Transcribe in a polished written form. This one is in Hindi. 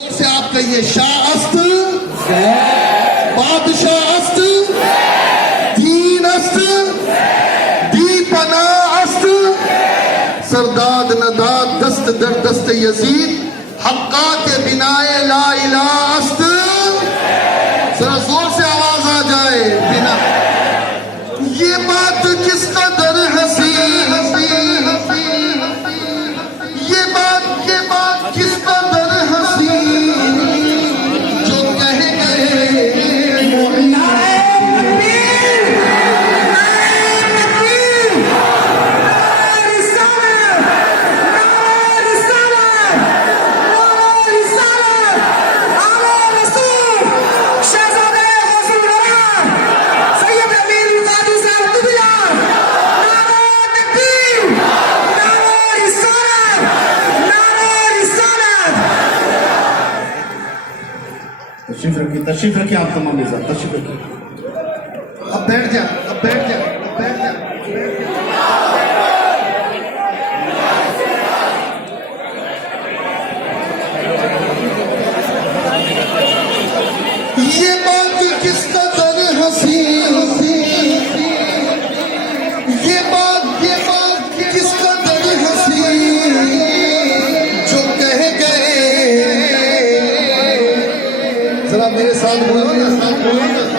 से आप कहिए शाह अस्त, बादशाह अस्त, दीन अस्त, दीपना अस्त, सरदाद नदाद दस्त दर दस्त यजीद, हक्का के बिनाए ला इलाहा अस्त। जरा जोर से आवाज आ जाए बिना। ये बात किस कदर हंसी, ये बात किस कदर हंसी, जो कह गए तशरीफ रखिए आप तमाम मिजाज तशरीफ रखिए। अब बैठ जा, अब बैठ जा, अब बैठ जा। ये बात किस कदर हंसी, ये बात किस कदर हंसी, जो कह गए। जरा मेरे साथ बोलो ना, साथ बोलो ना।